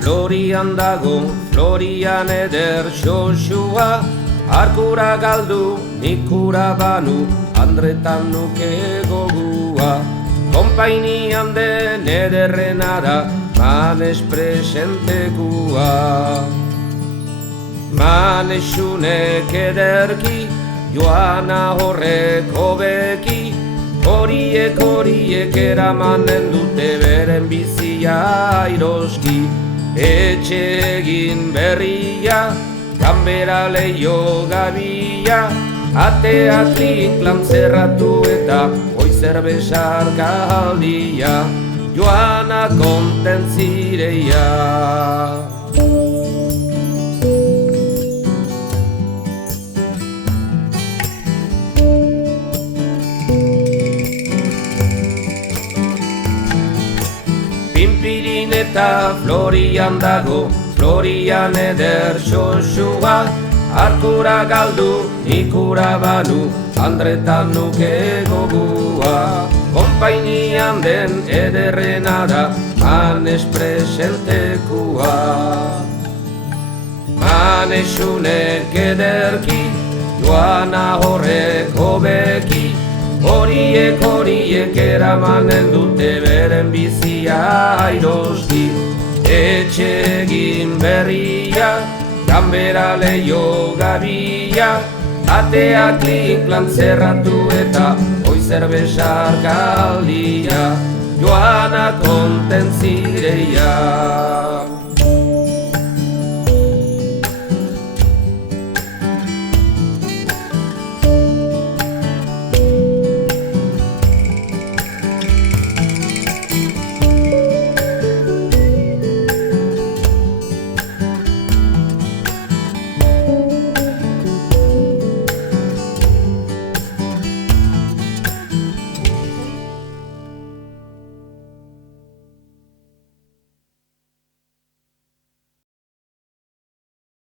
Florian dago, Florian eder xoxua, arkura galdu, nikura banu, andretan nuke gogua. Konpainian den ederrena da, manes presentekua. Manesunek ederki, joana horrek hobeki, horiek eramanen dute beren bizia airoski. Etxe egin berria, kanbera leio gabia, atea klinklan zerratu eta oizer besarka aldia, joana kontentzireia. Pimpirin eta Florian dago, Florian eder xoxua, arkura galdu, nikura banu, andretan nuke gogua. Konpainian den ederrena da, manes presentekua. Manesunek ederki, joana horrek hobeki, horiek eramanen dute beren bizia airoski. Etxe egin berria, kanbera leio gabia, atea klinklan zerratu eta oizer besarka aldia, joana kontentzireia.